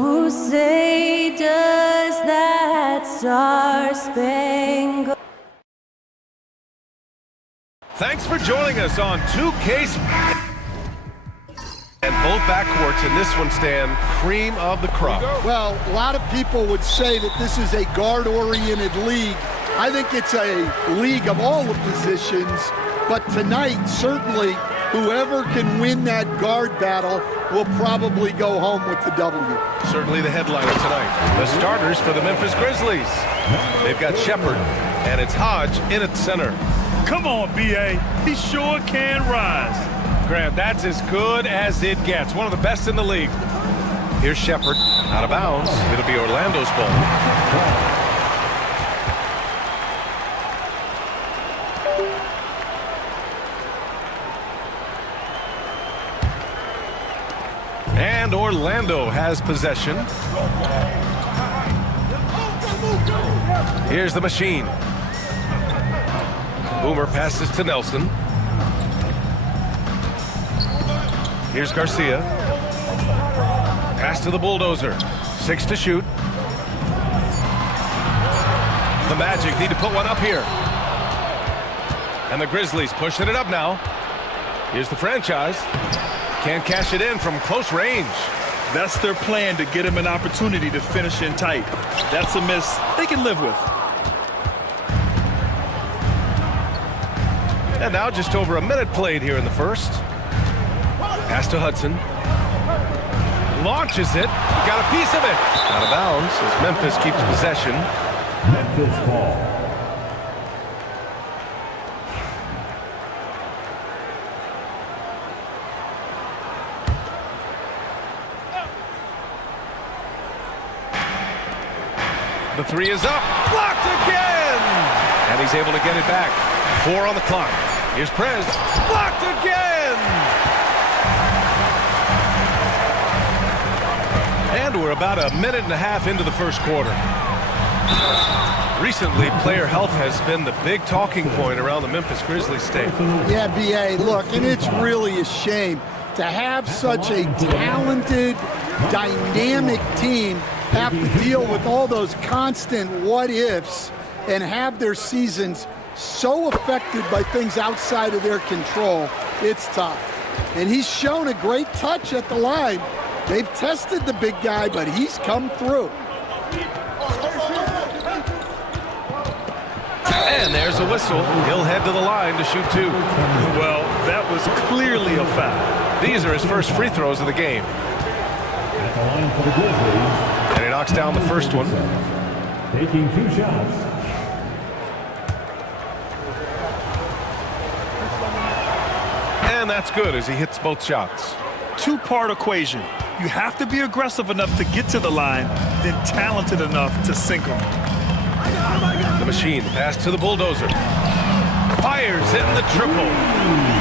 Oh, say does that star-spangled... Thanks for joining us on 2K. And both backcourts in this one stand cream of the crop. Well, a lot of people would say that this is a guard-oriented league. I think it's a league of all the positions, but tonight, certainly, whoever can win that guard battle will probably go home with the W. Certainly the headliner tonight. The starters for the Memphis Grizzlies. They've got Shepard, and it's Hodge in at center. Come on, B.A. He sure can rise. Grant, that's as good as it gets. One of the best in the league. Here's Shepard, out of bounds. It'll be Orlando's ball. And Orlando has possession. Here's the machine. Boomer passes to Nelson. Here's Garcia. Pass to the bulldozer. 6 to shoot. The Magic need to put one up here. And the Grizzlies pushing it up now. Here's the franchise. Can't cash it in from close range. That's their plan, to get him an opportunity to finish in tight. That's a miss they can live with. And now just over a minute played here in the first. Pass to Hudson. Launches it. He got a piece of it. Out of bounds as Memphis keeps possession. Memphis ball. The three is up. Blocked again. And he's able to get it back. 4 on the clock. Here's Prez. Blocked again. And we're about a minute and a half into the first quarter. Recently, player health has been the big talking point around the Memphis Grizzlies state. Yeah, B.A., look, and it's really a shame to have such a talented, dynamic team have to deal with all those constant what-ifs and have their seasons so affected by things outside of their control. It's tough. And he's shown a great touch at the line. They've tested the big guy, but he's come through. And there's a whistle. He'll head to the line to shoot 2. Well, that was clearly a foul. These are his first free throws of the game. At the line for the Grizzlies. And he knocks down the first one. Taking 2 shots. And that's good as he hits both shots. Two-part equation. You have to be aggressive enough to get to the line, then talented enough to sink them. The machine, pass to the bulldozer. Fires in the triple.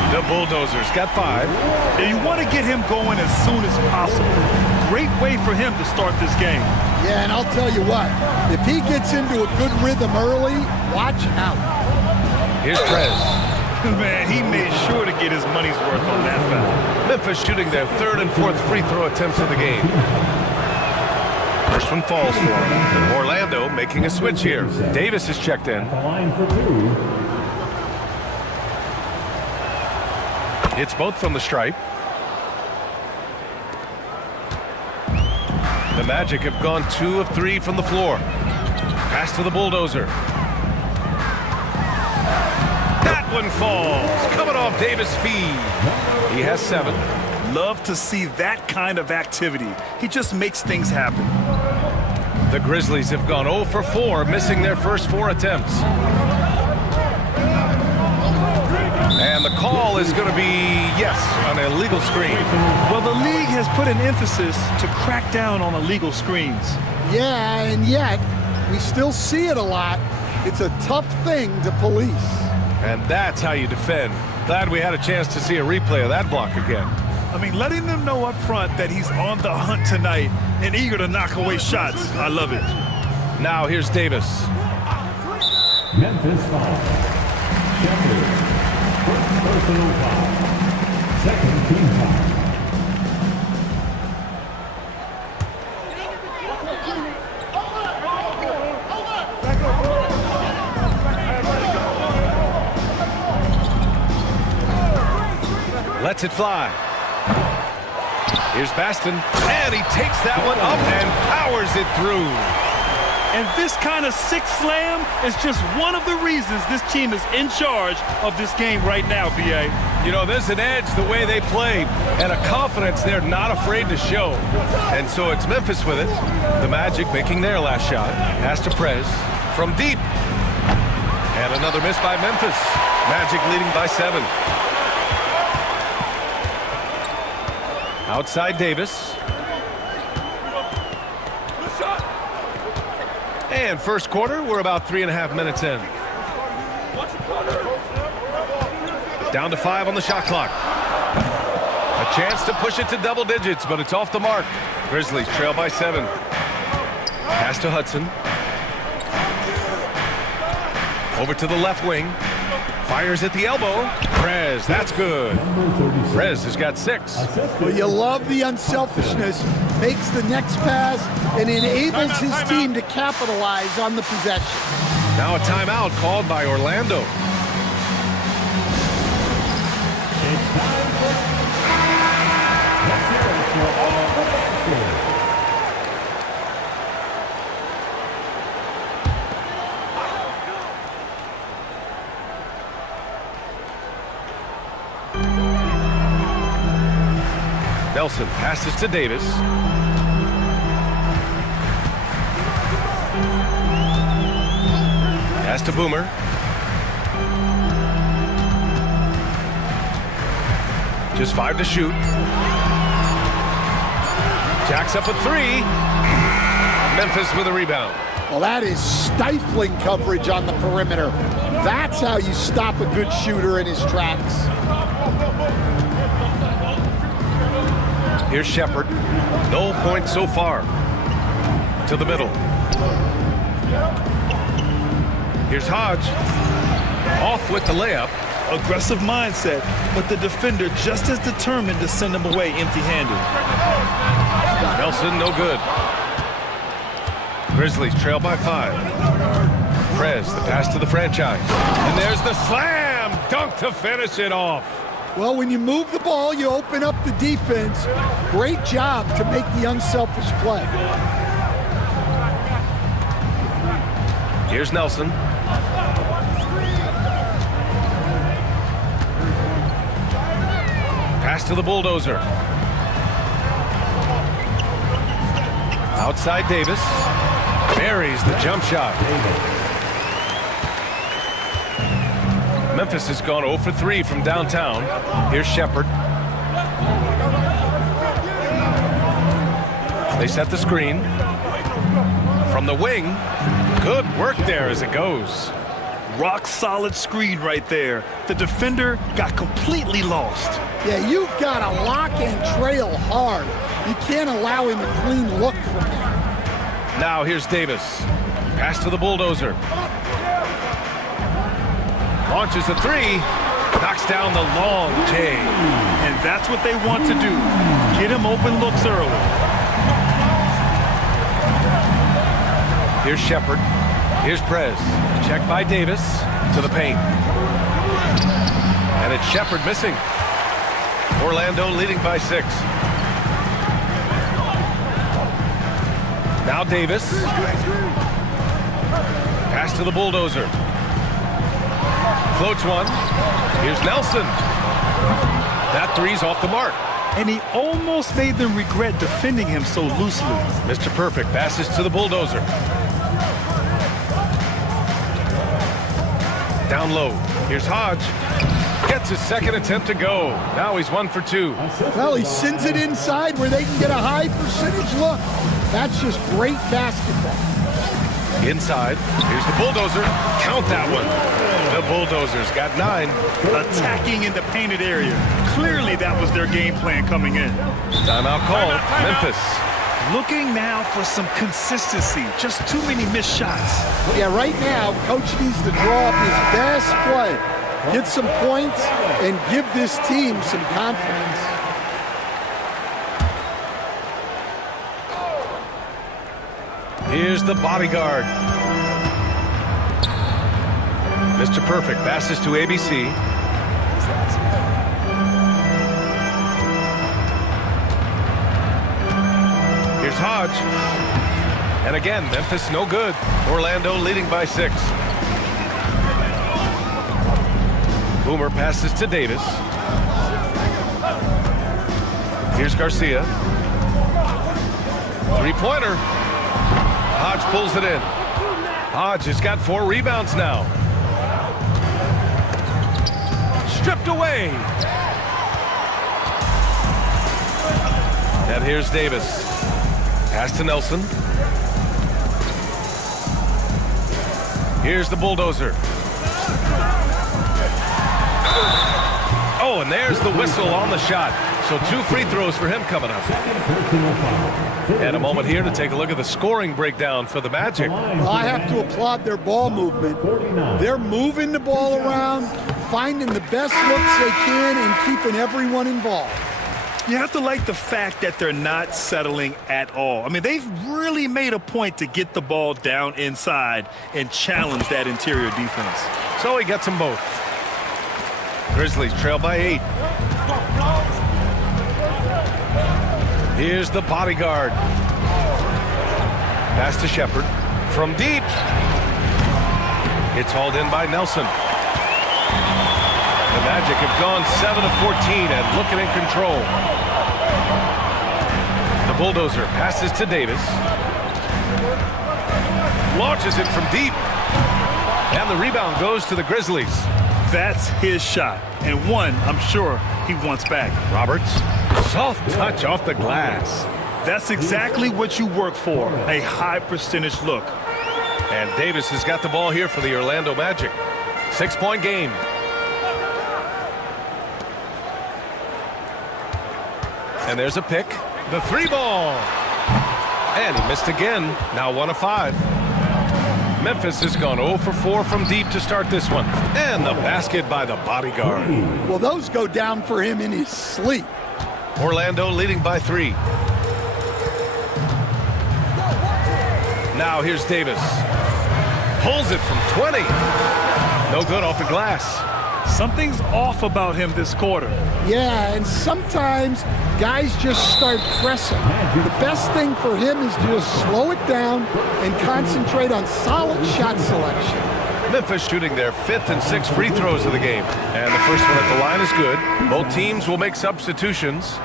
The bulldozer's got 5. And you want to get him going as soon as possible. Great way for him to start this game. Yeah, and I'll tell you what, if he gets into a good rhythm early, watch out. Here's Prez. Man, he made sure to get his money's worth on that foul. Memphis shooting their 3rd and 4th free throw attempts of the game. First one falls for him. Orlando making a switch here. Davis is checked in. At the line for 2. Hits both from the stripe. The Magic have gone 2 of 3 from the floor. Pass to the bulldozer. That one falls. Coming off Davis' feed. He has 7. Love to see that kind of activity. He just makes things happen. The Grizzlies have gone 0 for 4, missing their first 4 attempts. And the call is going to be, yes, an illegal screen. Well, the league has put an emphasis to crack down on illegal screens. Yeah, and yet, we still see it a lot. It's a tough thing to police. And that's how you defend. Glad we had a chance to see a replay of that block again. I mean, letting them know up front that he's on the hunt tonight and eager to knock away shots. I love it. Now here's Davis. Memphis foul. Shepard. First personal foul. Second team foul. Lets it fly. Here's Baston, and he takes that one up and powers it through. And this kind of six slam is just one of the reasons this team is in charge of this game right now, B.A. You know, there's an edge the way they play and a confidence they're not afraid to show. And so it's Memphis with it. The Magic making their last shot. Pass to Prez from deep. And another miss by Memphis. Magic leading by 7. Outside Davis. And first quarter, we're about 3.5 minutes in. Down to 5 on the shot clock. A chance to push it to double digits, but it's off the mark. Grizzlies trail by 7. Pass to Hudson. Over to the left wing. Fires at the elbow. Prez, that's good. Prez has got 6. Well, you love the unselfishness. Makes the next pass and enables his team to capitalize on the possession. Now a timeout called by Orlando. It's time for... Let's hear it for all the Masters. Nelson passes to Davis. Pass to Boomer. Just 5 to shoot. Jacks up a 3. Memphis with a rebound. Well, that is stifling coverage on the perimeter. That's how you stop a good shooter in his tracks. Here's Shepard. No points so far. To the middle. Here's Hodge. Off with the layup. Aggressive mindset, but the defender just as determined to send him away empty-handed. Nelson, no good. Grizzlies trail by 5. Prez, the pass to the franchise. And there's the slam dunk to finish it off. Well, when you move the ball, you open up the defense. Great job to make the unselfish play. Here's Nelson. Pass to the bulldozer. Outside Davis. Buries the jump shot. Memphis has gone 0 for 3 from downtown. Here's Shepard. They set the screen. From the wing. Good work there as it goes. Rock solid screen right there. The defender got completely lost. Yeah, you've got to lock and trail hard. You can't allow him a clean look from there. Now here's Davis. Pass to the bulldozer. Launches a 3. Knocks down the long J. And that's what they want to do. Get him open looks early. Here's Shepard. Here's Prez. Check by Davis to the paint. And it's Shepard missing. Orlando leading by 6. Now Davis. Pass to the bulldozer. Floats one. Here's Nelson. That 3's off the mark. And he almost made them regret defending him so loosely. Mr. Perfect passes to the bulldozer. Down low. Here's Hodge. Gets his second attempt to go. Now he's 1 for 2. Well, he sends it inside where they can get a high percentage look. That's just great basketball. Inside. Here's the bulldozer. Count that one. The Bulldozers got 9. Attacking in the painted area. Clearly that was their game plan coming in. Timeout called. Memphis. Looking now for some consistency. Just too many missed shots. Yeah, right now, coach needs to draw up his best play, get some points, and give this team some confidence. Here's the bodyguard. Mr. Perfect passes to ABC. Here's Hodge. And again, Memphis no good. Orlando leading by 6. Boomer passes to Davis. Here's Garcia. Three-pointer. Hodge pulls it in. Hodge has got 4 rebounds now. Stripped away. And here's Davis. Pass to Nelson. Here's the bulldozer. Oh, and there's the whistle on the shot. So 2 free throws for him coming up. And a moment here to take a look at the scoring breakdown for the Magic. Well, I have to applaud their ball movement. They're moving the ball around, finding the best looks they can, and keeping everyone involved. You have to like the fact that they're not settling at all. I mean, they've really made a point to get the ball down inside and challenge that interior defense. So he gets them both. Grizzlies trail by 8. Here's the bodyguard. Pass to Shepard. From deep. It's hauled in by Nelson. The Magic have gone 7 of 14 and looking in control. The bulldozer passes to Davis. Launches it from deep. And the rebound goes to the Grizzlies. That's his shot, and one I'm sure he wants back. Roberts, soft touch off the glass. That's exactly what you work for, a high percentage look. And Davis has got the ball here for the Orlando Magic. 6-point game. And there's a pick. The 3-ball. And he missed again. Now 1 of 5. Memphis has gone 0 for 4 from deep to start this one. And the basket by the bodyguard. Well, those go down for him in his sleep. Orlando leading by 3. Now here's Davis. Pulls it from 20. No good off the glass. Something's off about him this quarter. Yeah, and sometimes guys just start pressing. The best thing for him is to just slow it down and concentrate on solid shot selection. Memphis shooting their 5th and 6th free throws of the game. And the first one at the line is good. Both teams will make substitutions.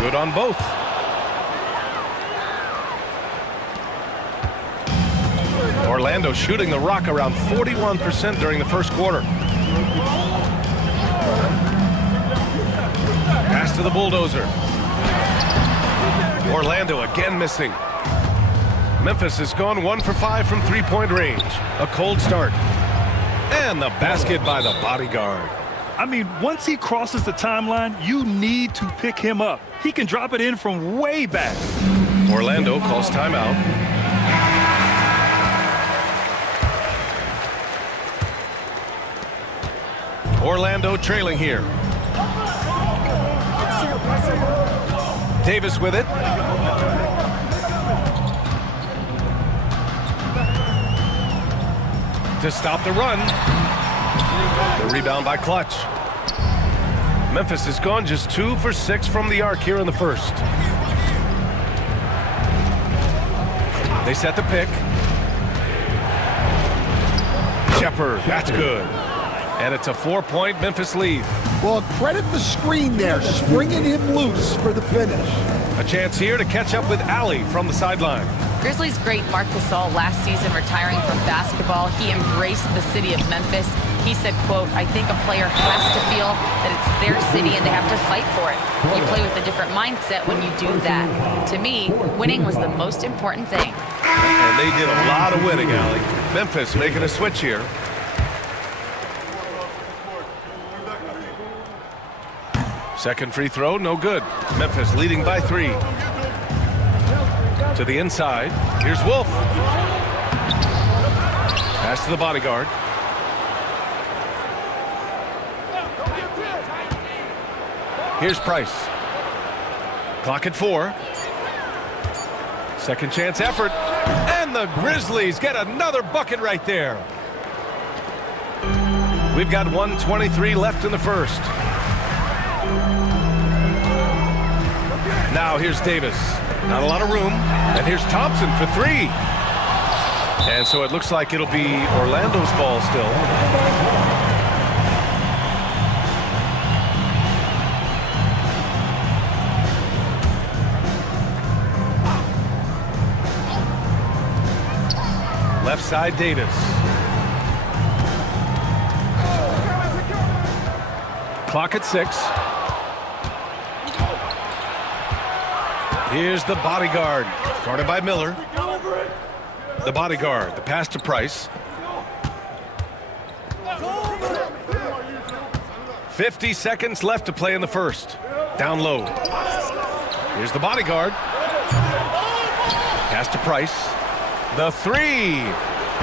Good on both. Orlando shooting the rock around 41% during the first quarter. Pass to the bulldozer. Orlando again missing. Memphis has gone 1 for 5 from 3-point range. A cold start. And the basket by the bodyguard. I mean, once he crosses the timeline, you need to pick him up. He can drop it in from way back. Orlando calls timeout. Orlando trailing here. Davis with it. To stop the run. The rebound by Clutch. Memphis has gone just 2 for 6 from the arc here in the first. They set the pick. Shepard, that's good. And it's a 4-point Memphis lead. Well, credit the screen there, springing him loose for the finish. A chance here to catch up with Allie from the sideline. Grizzlies great Marc Gasol last season retiring from basketball. He embraced the city of Memphis. He said, quote, "I think a player has to feel that it's their city and they have to fight for it. You play with a different mindset when you do that." To me, winning was the most important thing. And they did a lot of winning, Allie. Memphis making a switch here. Second free throw, no good. Memphis leading by 3. To the inside. Here's Wolf. Pass to the bodyguard. Here's Price. Clock at 4. Second chance effort. And the Grizzlies get another bucket right there. We've got 1:23 left in the first. Now here's Davis. Not a lot of room. And here's Thompson for three. And so it looks like it'll be Orlando's ball still. Left side, Davis. Clock at 6. Here's the bodyguard, guarded by Miller. The bodyguard, the pass to Price. 50 seconds left to play in the first. Down low. Here's the bodyguard. Pass to Price. The three.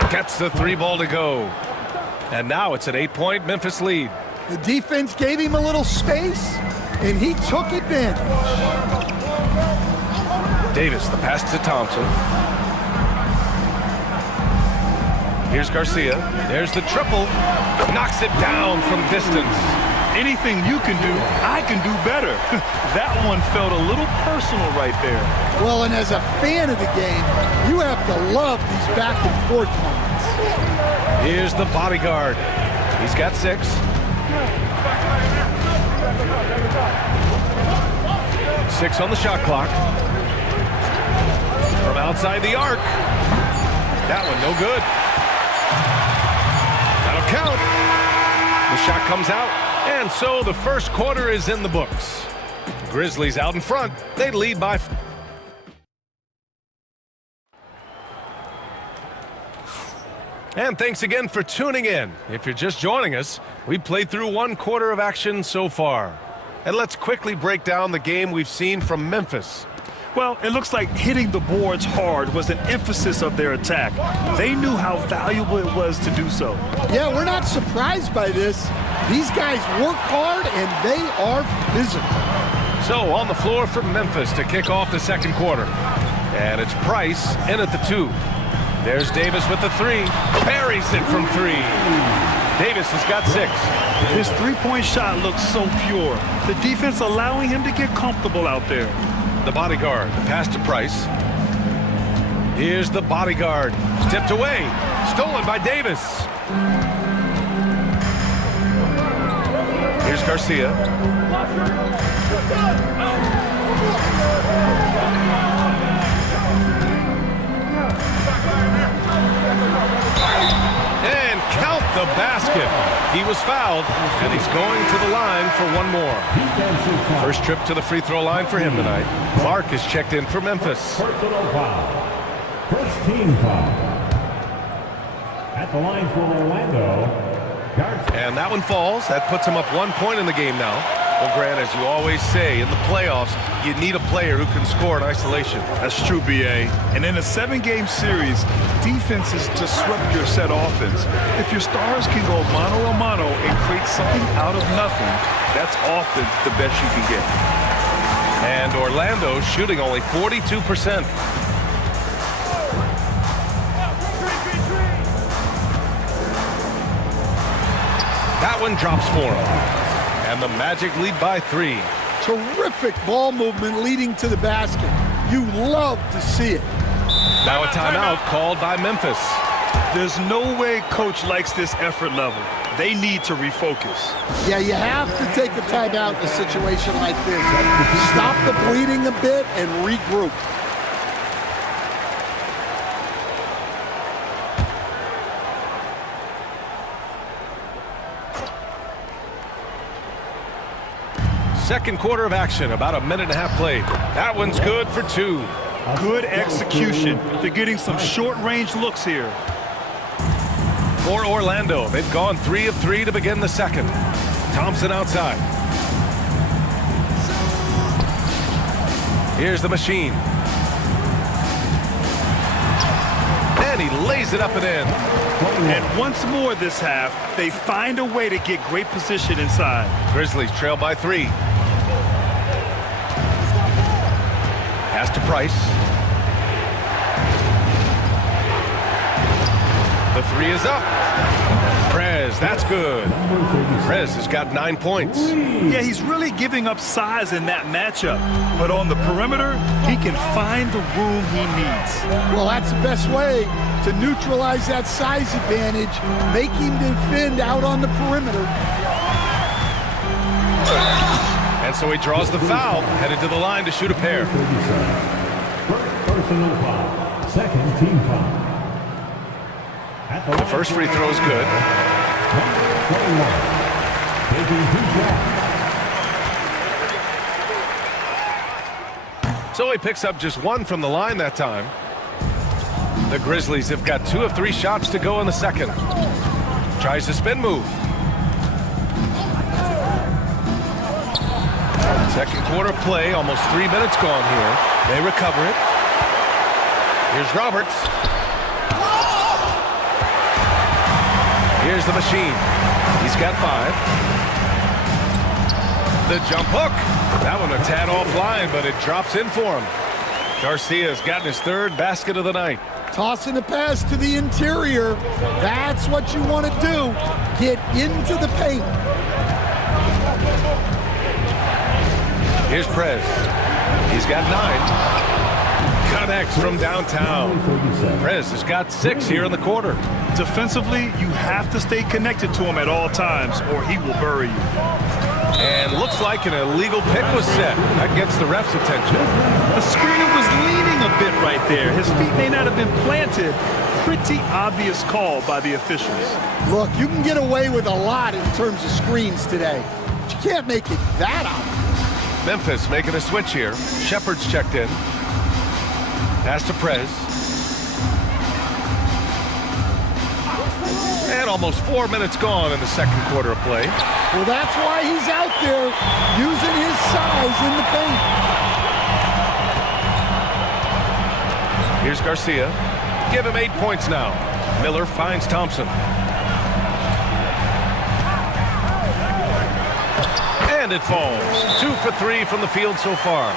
Gets the three ball to go. And now it's an 8-point Memphis lead. The defense gave him a little space, and he took advantage. Davis, the pass to Thompson. Here's Garcia. There's the triple. Knocks it down from distance. Anything you can do, I can do better. That one felt a little personal right there. Well, and as a fan of the game, you have to love these back and forth moments. Here's the bodyguard. He's got 6. Six on the shot clock. From outside the arc. That one no good. That'll count. The shot comes out. And so the first quarter is in the books. Grizzlies out in front. They lead by... And thanks again for tuning in. If you're just joining us, we played through 1 quarter of action so far. And let's quickly break down the game we've seen from Memphis. Well, it looks like hitting the boards hard was an emphasis of their attack. They knew how valuable it was to do so. Yeah, we're not surprised by this. These guys work hard, and they are physical. So on the floor for Memphis to kick off the second quarter. And it's Price in at the 2. There's Davis with the 3. Buries it from 3. Davis has got 6. His three-point shot looks so pure. The defense allowing him to get comfortable out there. The bodyguard, the pass to Price. Here's the bodyguard. Tipped away. Stolen by Davis. Here's Garcia. And count the basket. He was fouled, and he's going to the line for one more. First trip to the free throw line for him tonight. Clark is checked in for Memphis. Personal foul. First team foul. At the line for Orlando. And that one falls. That puts him up 1 point in the game now. Well, Grant, as you always say, in the playoffs, you need a player who can score in isolation. That's true, B.A. And in a 7-game series, defenses disrupt your set offense. If your stars can go mano-a-mano and create something out of nothing, that's often the best you can get. And Orlando shooting only 42%. That one drops for him. And the Magic lead by 3. Terrific ball movement leading to the basket. You love to see it. Now a timeout called by Memphis. There's no way coach likes this effort level. They need to refocus. Yeah, you have to take a timeout in a situation like this. Stop the bleeding a bit and regroup. Second quarter of action, about a minute and a half played. That one's good for 2. Good execution. They're getting some short-range looks here. For Orlando, they've gone 3 of 3 to begin the second. Thompson outside. Here's the machine. And he lays it up and in. And once more this half, they find a way to get great position inside. Grizzlies trail by 3. Pass to Price. The three is up. Prez, that's good. Prez has got 9 points. Yeah, he's really giving up size in that matchup. But on the perimeter, he can find the room he needs. Well, that's the best way to neutralize that size advantage. Make him defend out on the perimeter. And so he draws the foul, headed to the line to shoot a pair. First personal foul. Second team foul. The first free throw is good. Number 21. Taking 2 shots. So he picks up just one from the line that time. The Grizzlies have got 2 of 3 shots to go in the second. Tries a spin move. Second quarter play, almost 3 minutes gone here. They recover it. Here's Roberts. Here's the machine. He's got 5. The jump hook. That one a tad offline, but it drops in for him. Garcia's gotten his 3rd basket of the night. Tossing the pass to the interior. That's what you want to do. Get into the paint. Here's Prez. He's got 9. Connects from downtown. Prez has got 6 here in the quarter. Defensively, you have to stay connected to him at all times, or he will bury you. And looks like an illegal pick was set. That gets the ref's attention. The screener was leaning a bit right there. His feet may not have been planted. Pretty obvious call by the officials. Look, you can get away with a lot in terms of screens today, but you can't make it that obvious. Memphis making a switch here. Shepard's checked in. Pass to Prez. And almost 4 minutes gone in the second quarter of play. Well, that's why he's out there using his size in the paint. Here's Garcia. Give him 8 points now. Miller finds Thompson. And it falls. 2 for 3 from the field so far.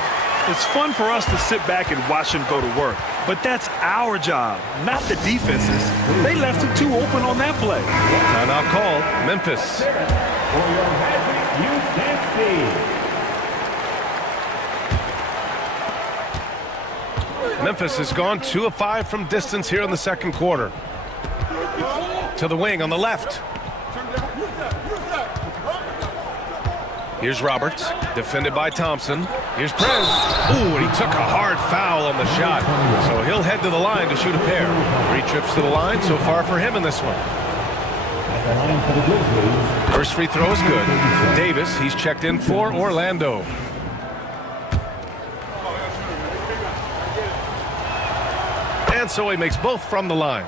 It's fun for us to sit back and watch him go to work. But that's our job, not the defense's. They left it too open on that play. Timeout call. Memphis. For your Magic, you can't see. Memphis has gone 2 of 5 from distance here in the second quarter. To the wing on the left. Here's Roberts, defended by Thompson. Here's Prez. Ooh, and he took a hard foul on the shot. So he'll head to the line to shoot a pair. 3 trips to the line so far for him in this one. At the line for the Grizzlies. First free throw is good. Davis, he's checked in for Orlando. And so he makes both from the line.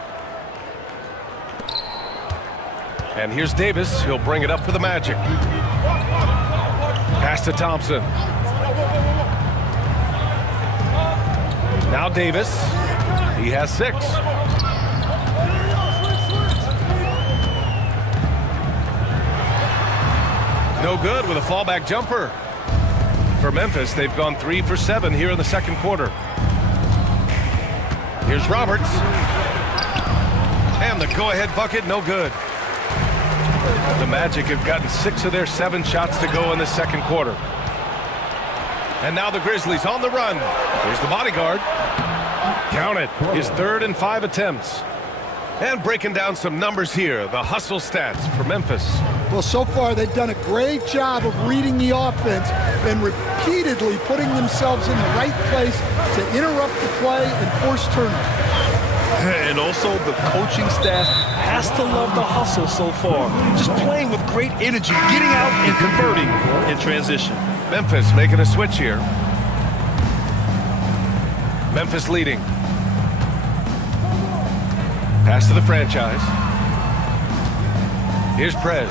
And here's Davis. He'll bring it up for the Magic. Pass to Thompson. Now Davis. He has 6. No good with a fallback jumper. For Memphis, they've gone 3 for 7 here in the second quarter. Here's Roberts. And the go-ahead bucket, no good. The Magic have gotten 6 of their 7 shots to go in the second quarter. And now the Grizzlies on the run. Here's the bodyguard. Count it. His 3rd and 5 attempts. And breaking down some numbers here, the hustle stats for Memphis. Well, so far they've done a great job of reading the offense and repeatedly putting themselves in the right place to interrupt the play and force turnovers. And also the coaching staff has to love the hustle so far. Just playing with great energy, getting out and converting in transition. Memphis making a switch here. Memphis leading. Pass to the franchise. Here's Prez.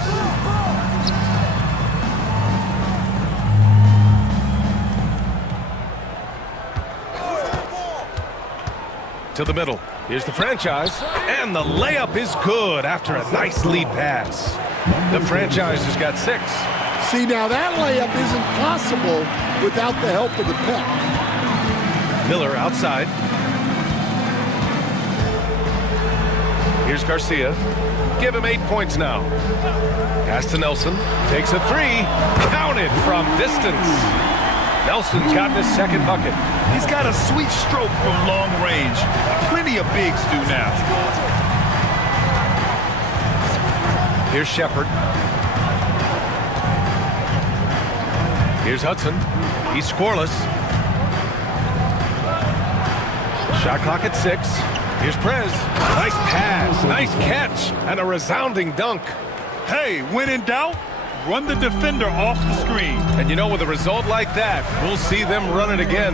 To the middle. Here's the franchise. And the layup is good after a nice lead pass. The franchise has got 6. See, now that layup isn't possible without the help of the pep. Miller outside. Here's Garcia. Give him 8 points now. Pass to Nelson. Takes a three. Counted from distance. Nelson's gotten his second bucket. He's got a sweet stroke from long range. Plenty of bigs do now. Here's Shepard. Here's Hudson. He's scoreless. Shot clock at 6. Here's Prez. Nice pass, nice catch, and a resounding dunk. Hey, when in doubt, run the defender off the screen. And you know, with a result like that, we'll see them run it again.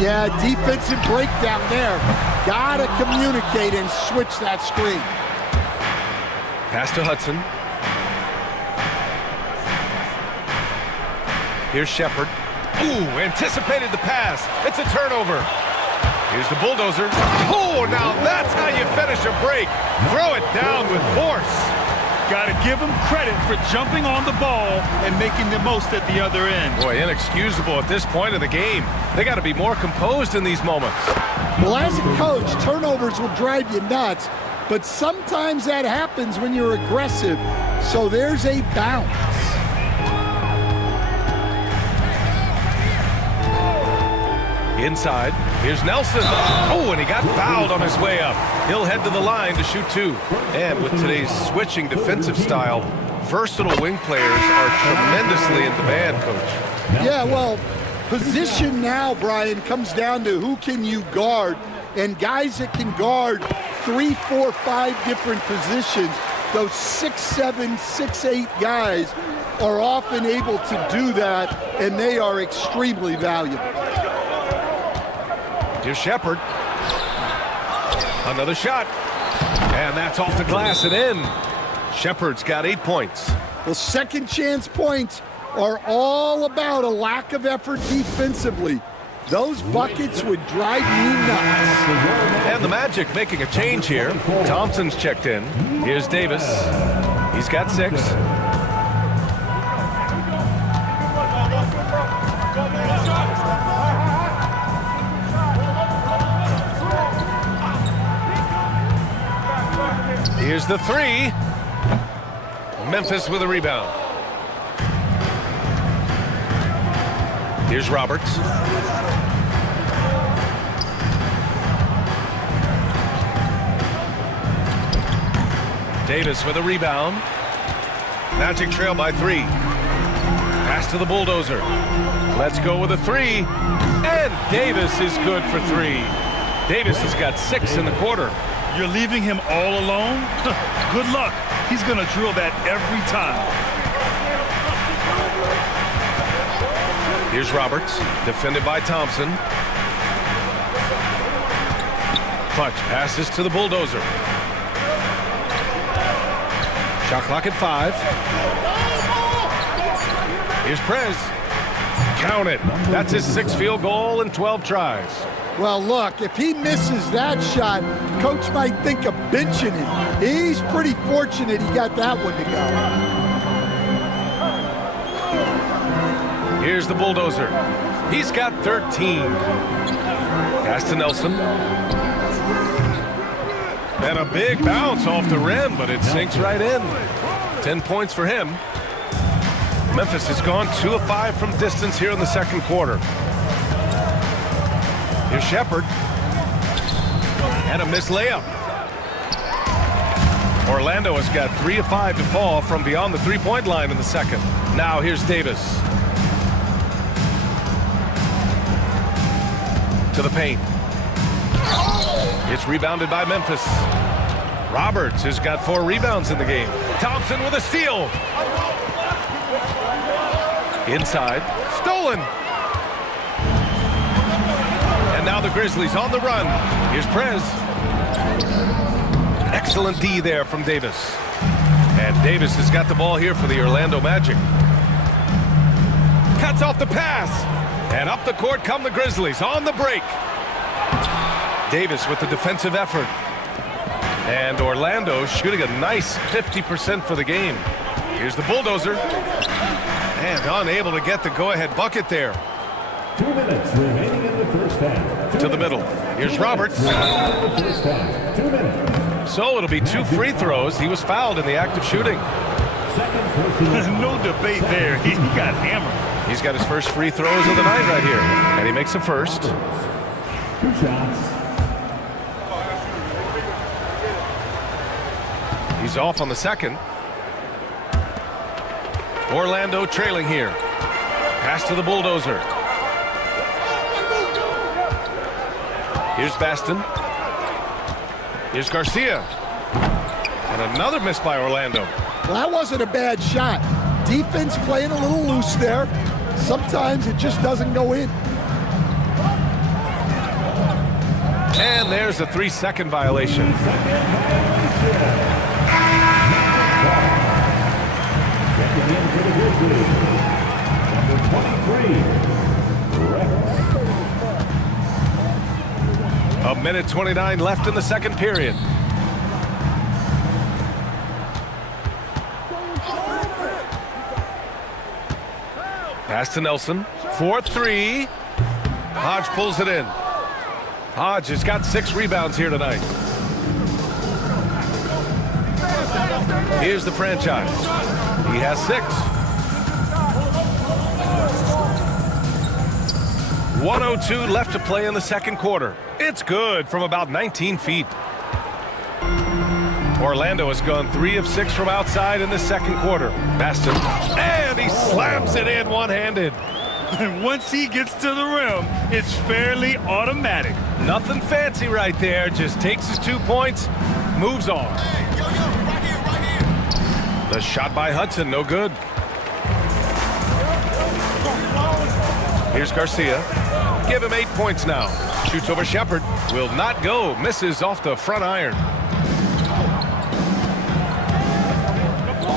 Yeah, defensive breakdown there. Gotta communicate and switch that screen. Pass to Hudson. Here's Shepard. Ooh, anticipated the pass. It's a turnover. Here's the bulldozer. Oh, now that's how you finish a break. Throw it down with force. Got to give him credit for jumping on the ball and making the most at the other end. Boy, inexcusable at this point of the game. They got to be more composed in these moments. Well, as a coach, turnovers will drive you nuts, but sometimes that happens when you're aggressive. So there's a bounce. Inside, here's Nelson. Oh, and he got fouled on his way up. He'll head to the line to shoot 2. And with today's switching defensive style, versatile wing players are tremendously in demand, Coach. Yeah, well, position now, Brian, comes down to who can you guard. And guys that can guard 3, 4, 5 different positions, those 6'7", 6'8" guys are often able to do that, and they are extremely valuable. Here's Shepard. Another shot. And that's off the glass and in. Shepard's got 8 points. Well, second chance points are all about a lack of effort defensively. Those buckets would drive you nuts. And the Magic making a change here. Thompson's checked in. Here's Davis. He's got 6. Here's the 3. Memphis with a rebound. Here's Roberts. Davis with a rebound. Magic trail by 3. Pass to the bulldozer. Let's go with a 3. And Davis is good for 3. Davis has got 6 in the quarter. You're leaving him all alone? Good luck. He's going to drill that every time. Here's Roberts, defended by Thompson. Clutch passes to the bulldozer. Shot clock at 5. Here's Prez. Count it. That's his 6th field goal in 12 tries. Well, look, if he misses that shot, coach might think of benching him. He's pretty fortunate he got that one to go. Here's the bulldozer. He's got 13. Pass to Nelson. And a big bounce off the rim, but it sinks right in. 10 points for him. Memphis has gone 2 of 5 from distance here in the second quarter. Here's Shepard. And a missed layup. Orlando has got 3 of 5 to fall from beyond the 3-point line in the second. Now here's Davis. To the paint. It's rebounded by Memphis. Roberts has got 4 rebounds in the game. Thompson with a steal. Inside. Stolen. And now the Grizzlies on the run. Here's Prez. Excellent D there from Davis. And Davis has got the ball here for the Orlando Magic. Cuts off the pass. And up the court come the Grizzlies on the break. Davis with the defensive effort. And Orlando shooting a nice 50% for the game. Here's the bulldozer. And unable to get the go-ahead bucket there. 2 minutes remaining in the first half. To the middle. Here's Roberts. 2 minutes. So it'll be 2 free throws. He was fouled in the act of shooting. No debate there. He got hammered. He's got his first free throws of the night right here. And he makes a first. 2 shots. He's off on the second. Orlando trailing here. Pass to the bulldozer. Here's Baston. Here's Garcia. And another miss by Orlando. Well, that wasn't a bad shot. Defense playing a little loose there. Sometimes it just doesn't go in. And there's a 3-second violation. Checking in for the Grizzlies, number 23, Rex. A minute 29 left in the second period. Pass to Nelson. 4-3. Hodge pulls it in. Hodge has got 6 rebounds here tonight. Here's the franchise. He has 6. 1:02 left to play in the second quarter. It's good from about 19 feet. Orlando has gone 3 of 6 from outside in the second quarter. Baston, and he slams it in one-handed. And once he gets to the rim, it's fairly automatic. Nothing fancy right there. Just takes his 2 points, moves on. The shot by Hudson, no good. Here's Garcia. Give him 8 points now. Shoots over Shepard. Will not go. Misses off the front iron.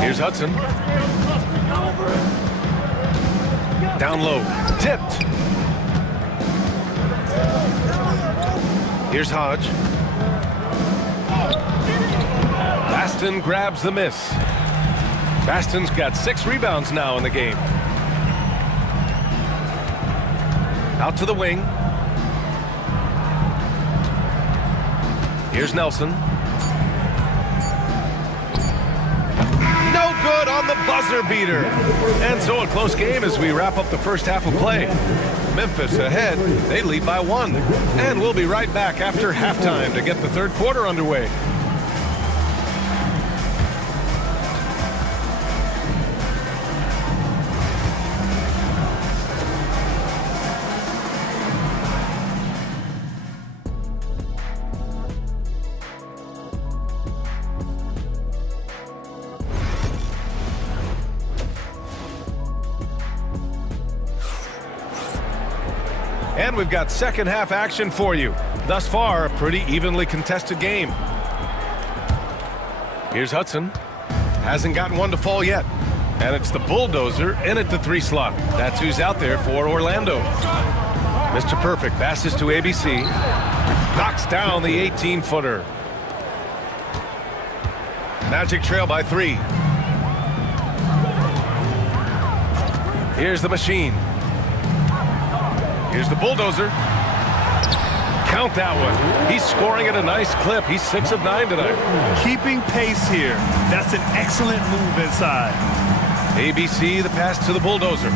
Here's Hudson. Down low. Tipped. Here's Hodge. Baston grabs the miss. Baston's got 6 rebounds now in the game. Out to the wing. Here's Nelson. No good on the buzzer beater. And so a close game as we wrap up the first half of play. Memphis ahead. They lead by 1. And we'll be right back after halftime to get the third quarter underway. And we've got second half action for you. Thus far, a pretty evenly contested game. Here's Hudson. Hasn't gotten one to fall yet. And it's the bulldozer in at the 3 slot. That's who's out there for Orlando. Mr. Perfect passes to ABC. Knocks down the 18-footer. Magic trail by 3. Here's the machine. Here's the bulldozer. Count that one. He's scoring at a nice clip. He's 6 of 9 tonight. Keeping pace here. That's an excellent move inside. ABC, the pass to the bulldozer.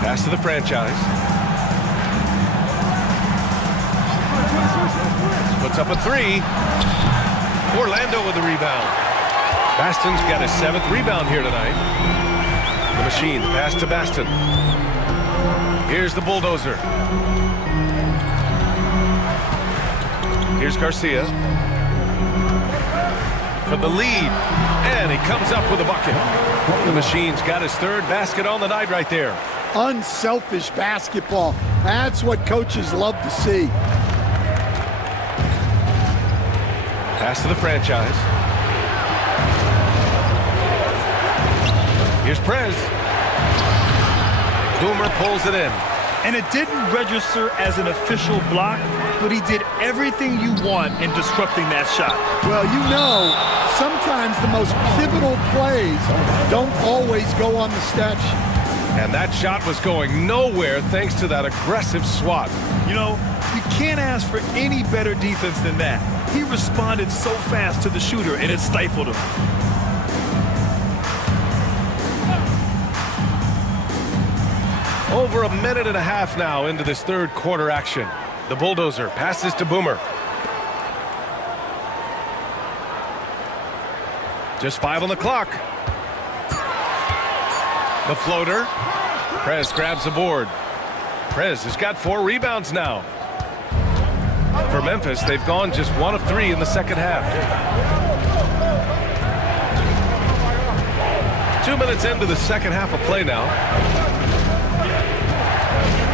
Pass to the franchise. Puts up a 3. Orlando with the rebound. Baston's got his 7th rebound here tonight. The machine, the pass to Baston. Here's the bulldozer. Here's Garcia. For the lead. And he comes up with a bucket. The machine's got his 3rd basket on the night right there. Unselfish basketball. That's what coaches love to see. Pass to the franchise. Here's Prez. Boomer pulls it in. And it didn't register as an official block, but he did everything you want in disrupting that shot. Well, you know, sometimes the most pivotal plays don't always go on the stat sheet. And that shot was going nowhere thanks to that aggressive swat. You know, you can't ask for any better defense than that. He responded so fast to the shooter, and it stifled him. Over a minute and a half now into this third quarter action. The Bulldozer passes to Boomer. Just 5 on the clock. The floater. Prez grabs the board. Prez has got 4 rebounds now. For Memphis, they've gone just 1 of 3 in the second half. 2 minutes into the second half of play now.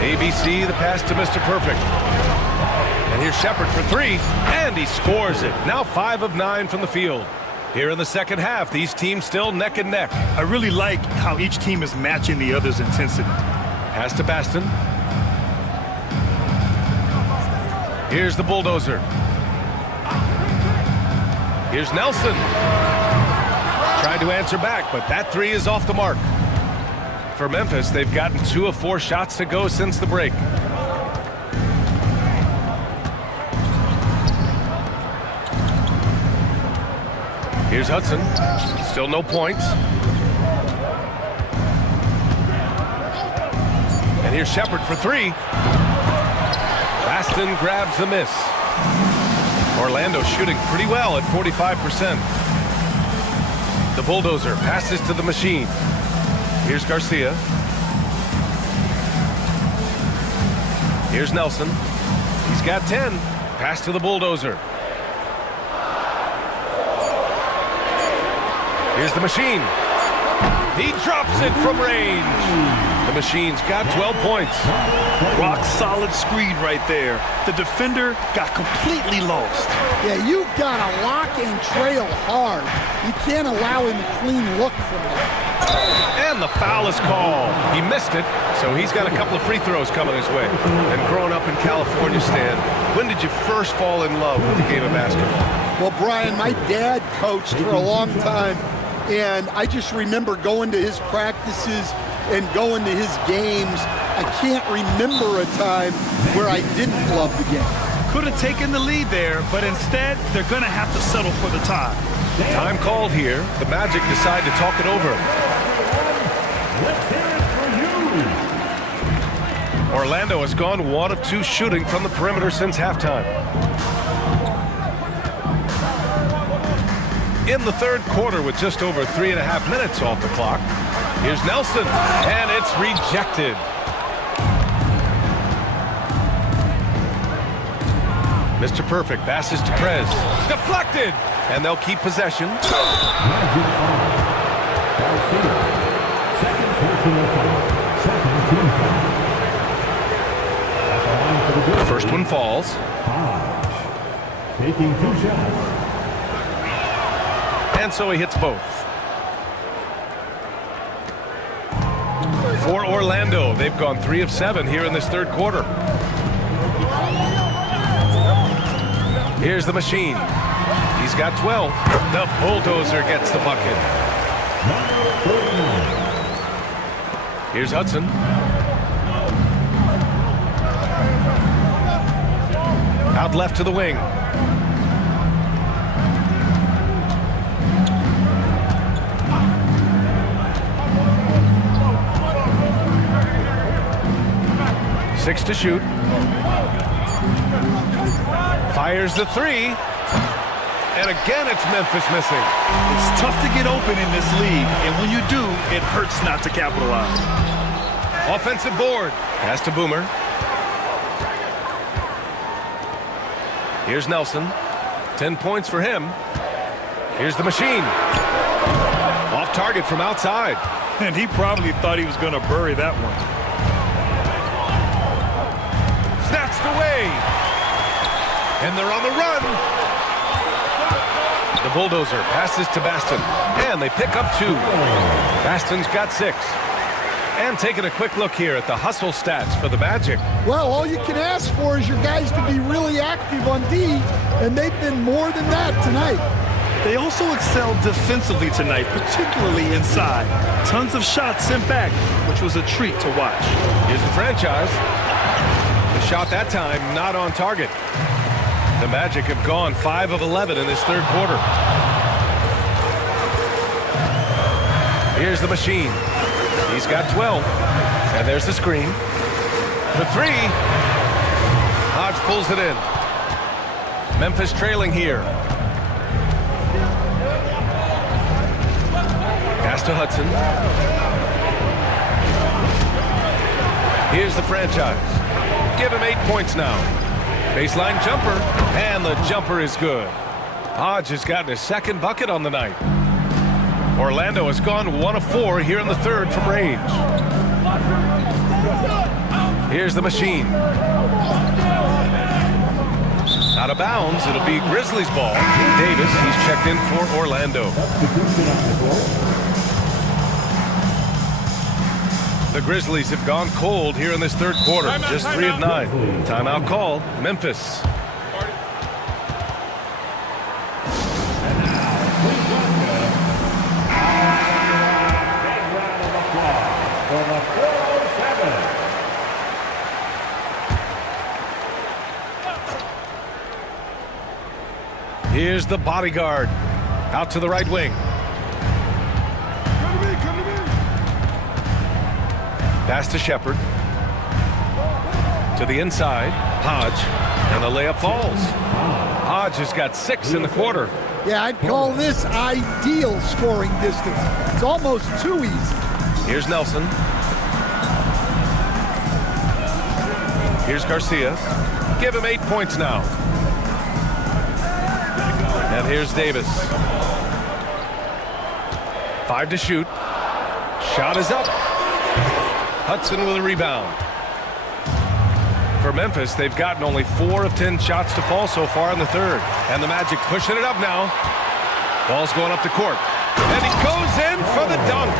ABC, the pass to Mr. Perfect. And here's Shepard for 3, and he scores it. Now 5 of 9 from the field. Here in the second half, these teams still neck and neck. I really like how each team is matching the other's intensity. Pass to Baston. Here's the Bulldozer. Here's Nelson. Tried to answer back, but that 3 is off the mark. For Memphis, they've gotten 2 of 4 shots to go since the break. Here's Hudson. Still no points. And here's Shepard for 3. Baston grabs the miss. Orlando shooting pretty well at 45%. The Bulldozer passes to the machine. Here's Garcia. Here's Nelson. He's got 10. Pass to the Bulldozer. Here's the machine. He drops it from range. The machine's got 12 points. Rock solid screen right there. The defender got completely lost. Yeah, you've got to lock and trail hard. You can't allow him a clean look from there. And the foul is called. He missed it, so he's got a couple of free throws coming his way. And growing up in California, Stan, when did you first fall in love with the game of basketball? Well, Brian, my dad coached for a long time, and I just remember going to his practices and going to his games. I can't remember a time where I didn't love the game. Could have taken the lead there, but instead, they're going to have to settle for the tie. Time called here. The Magic decide to talk it over. Let's hear it for you. Orlando has gone 1 of 2 shooting from the perimeter since halftime. In the third quarter with just over 3.5 minutes off the clock. Here's Nelson, and it's rejected. Mr. Perfect passes to Prez. Deflected! And they'll keep possession. First one falls. Taking 2 shots. And so he hits both. For Orlando, they've gone 3 of 7 here in this third quarter. Here's the machine. He's got 12. The Bulldozer gets the bucket. Here's Hudson. Out left to the wing. Six to shoot. Fires the 3. And again, it's Memphis missing. It's tough to get open in this league, and when you do, it hurts not to capitalize. Offensive board. Pass to Boomer. Here's Nelson. 10 points for him. Here's the machine. Off target from outside. And he probably thought he was going to bury that one. Snatched away. And they're on the run. The Bulldozer passes to Baston. And they pick up 2. Baston's got 6. And taking a quick look here at the hustle stats for the Magic. Well, all you can ask for is your guys to be really active on D, and they've been more than that tonight. They also excelled defensively tonight, particularly inside. Tons of shots sent back, which was a treat to watch. Here's the franchise. The shot that time not on target. The Magic have gone 5 of 11 in this third quarter. Here's the machine. He's got 12. And there's the screen. For 3. Hodge pulls it in. Memphis trailing here. Pass to Hudson. Here's the franchise. Give him 8 points now. Baseline jumper, and the jumper is good. Hodge has gotten his second bucket on the night. Orlando has gone 1 of 4 here in the third from range. Here's the machine. Out of bounds, it'll be Grizzlies ball. Davis, he's checked in for Orlando. The Grizzlies have gone cold here in this third quarter. Just 3 of 9. Timeout call, Memphis. Here's the bodyguard. Out to the right wing. Pass to Shepard. To the inside. Hodge. And the layup falls. Hodge has got 6 in the quarter. Yeah, I'd call this ideal scoring distance. It's almost too easy. Here's Nelson. Here's Garcia. Give him 8 points now. And here's Davis. 5 to shoot. Shot is up. Hudson with a rebound. For Memphis, they've gotten only 4 of 10 shots to fall so far in the third. And the Magic pushing it up now. Ball's going up the court. And he goes in for the dunk.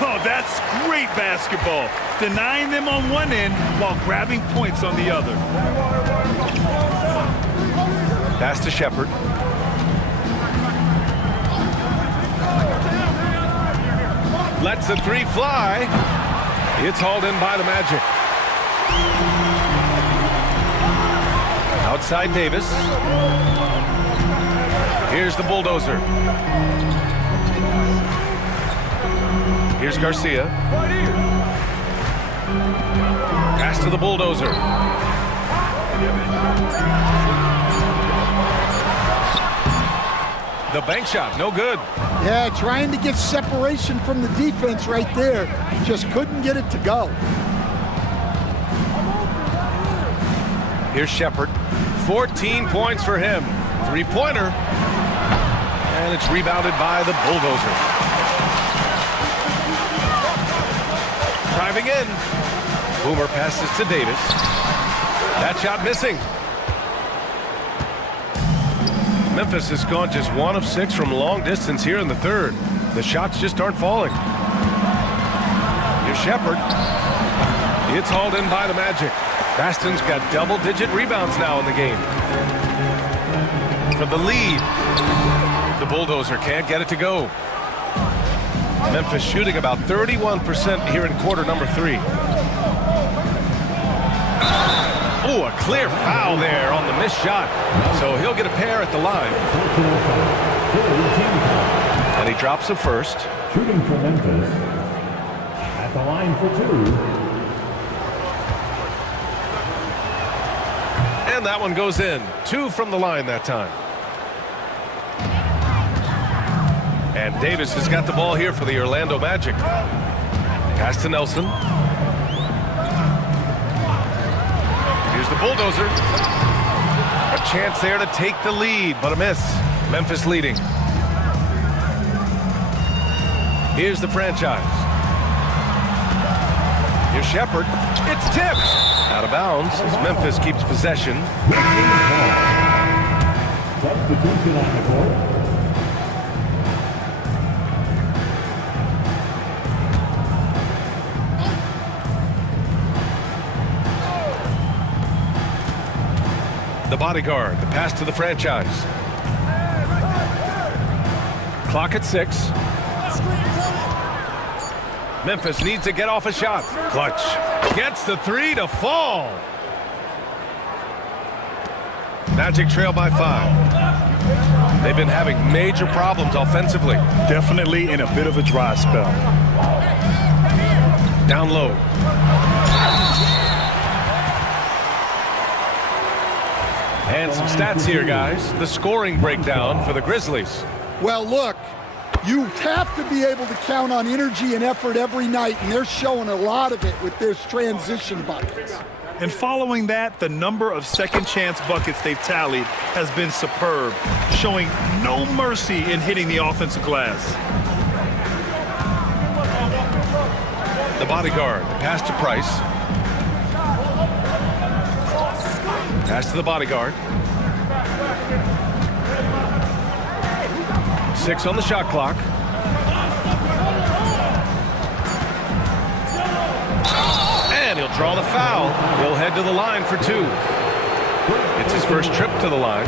Oh, that's great basketball. Denying them on one end while grabbing points on the other. Pass to Shepard. Lets the 3 fly. It's hauled in by the Magic. Outside Davis. Here's the bulldozer. Here's Garcia. Pass to the bulldozer. The bank shot, no good. Yeah, trying to get separation from the defense right there. Just couldn't get it to go. Here's Shepard. 14 points for him. 3-pointer. And it's rebounded by the bulldozer. Driving in. Boomer passes to Davis. That shot missing. Memphis has gone just 1 of 6 from long distance here in the third. The shots just aren't falling. Here's Shepard. It's hauled in by the Magic. Baston's got double-digit rebounds now in the game. For the lead. The bulldozer can't get it to go. Memphis shooting about 31% here in quarter number 3. Oh, a clear foul there on the missed shot. So he'll get a pair at the line. And he drops it first. Shooting for Memphis. At the line for 2. And that one goes in. 2 from the line that time. And Davis has got the ball here for the Orlando Magic. Pass to Nelson. Here's the bulldozer. A chance there to take the lead, but a miss. Memphis leading. Here's the franchise. Here's Shepard. It's tipped. Out of bounds as Memphis keeps possession. Substitution on the court. The bodyguard, the pass to the franchise. Clock at 6. Memphis needs to get off a shot. Clutch. Gets the 3 to fall. Magic trail by 5. They've been having major problems offensively. Definitely in a bit of a dry spell. Down low. And some stats here, guys. The scoring breakdown for the Grizzlies. Well, look, you have to be able to count on energy and effort every night, and they're showing a lot of it with their transition buckets. And following that, the number of second chance buckets they've tallied has been superb, showing no mercy in hitting the offensive glass. The bodyguard, pass to Price. Pass to the bodyguard. 6 on the shot clock. And he'll draw the foul. He'll head to the line for 2. It's his first trip to the line.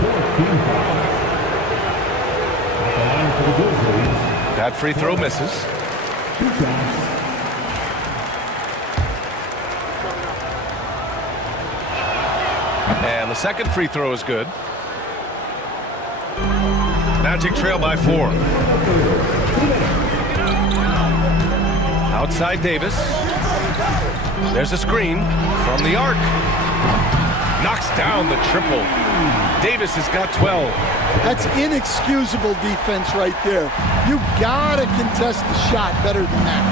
That free throw misses. And the second free throw is good. Magic trail by 4. Outside Davis. There's a screen from the arc. Knocks down the triple. Davis has got 12. That's inexcusable defense right there. You gotta contest the shot better than that.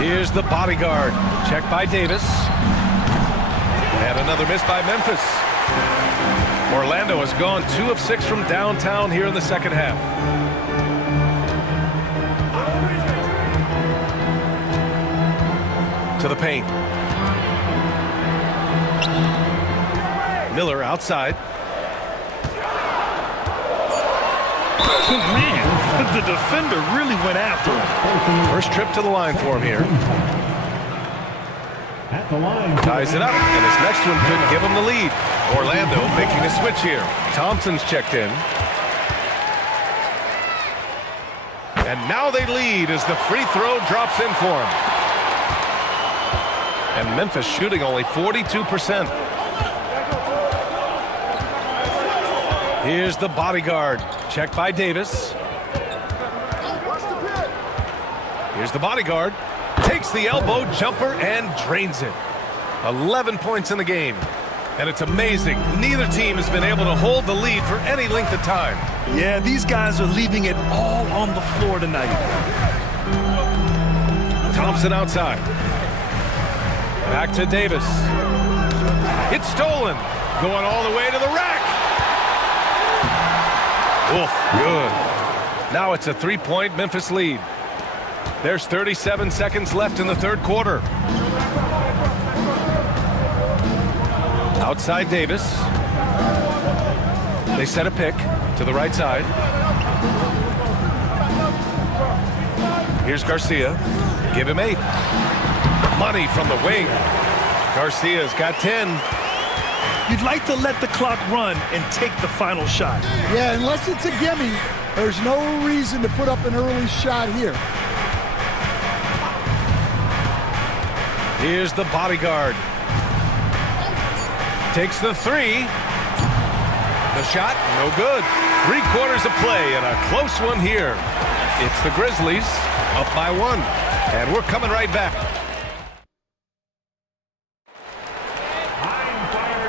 Here's the bodyguard. Check by Davis. And another miss by Memphis. Orlando has gone 2 of 6 from downtown here in the second half. To the paint. Miller outside. Man, the defender really went after him. First trip to the line for him here. At the line. Ties it up, and his next one couldn't give him the lead. Orlando making a switch here. Thompson's checked in. And now they lead as the free throw drops in for him. And Memphis shooting only 42%. Here's the bodyguard. Checked by Davis. Here's the bodyguard. Takes the elbow jumper and drains it. 11 points in the game. And it's amazing. Neither team has been able to hold the lead for any length of time. Yeah, these guys are leaving it all on the floor tonight. Thompson outside. Back to Davis. It's stolen. Going all the way to the rack. Oof, good. Now it's a 3-point Memphis lead. There's 37 seconds left in the third quarter. Outside Davis. They set a pick to the right side. Here's Garcia. Give him 8. Money from the wing. Garcia's got 10. You'd like to let the clock run and take the final shot. Yeah, unless it's a gimme, there's no reason to put up an early shot here. Here's the bodyguard. Takes the 3. The shot, no good. 3 quarters of play and a close one here. It's the Grizzlies up by 1. And we're coming right back.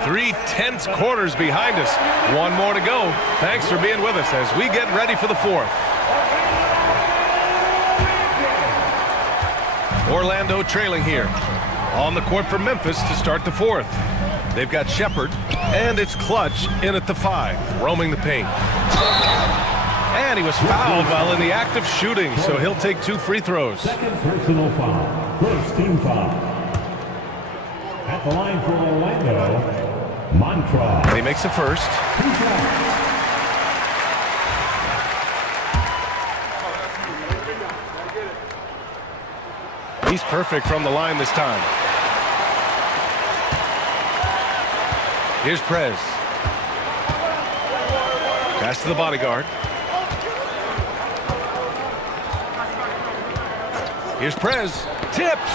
3 tense quarters behind us. 1 more to go. Thanks for being with us as we get ready for the 4th. Orlando trailing here. On the court for Memphis to start the 4th. They've got Shepard, and it's Clutch in at the 5, roaming the paint. And he was fouled while in the act of shooting, so he'll take 2 free throws. Second personal foul. First team foul. At the line for Orlando, Montrose. And he makes the first. He's perfect from the line this time. Here's Prez. Pass to the bodyguard. Here's Prez. Tips.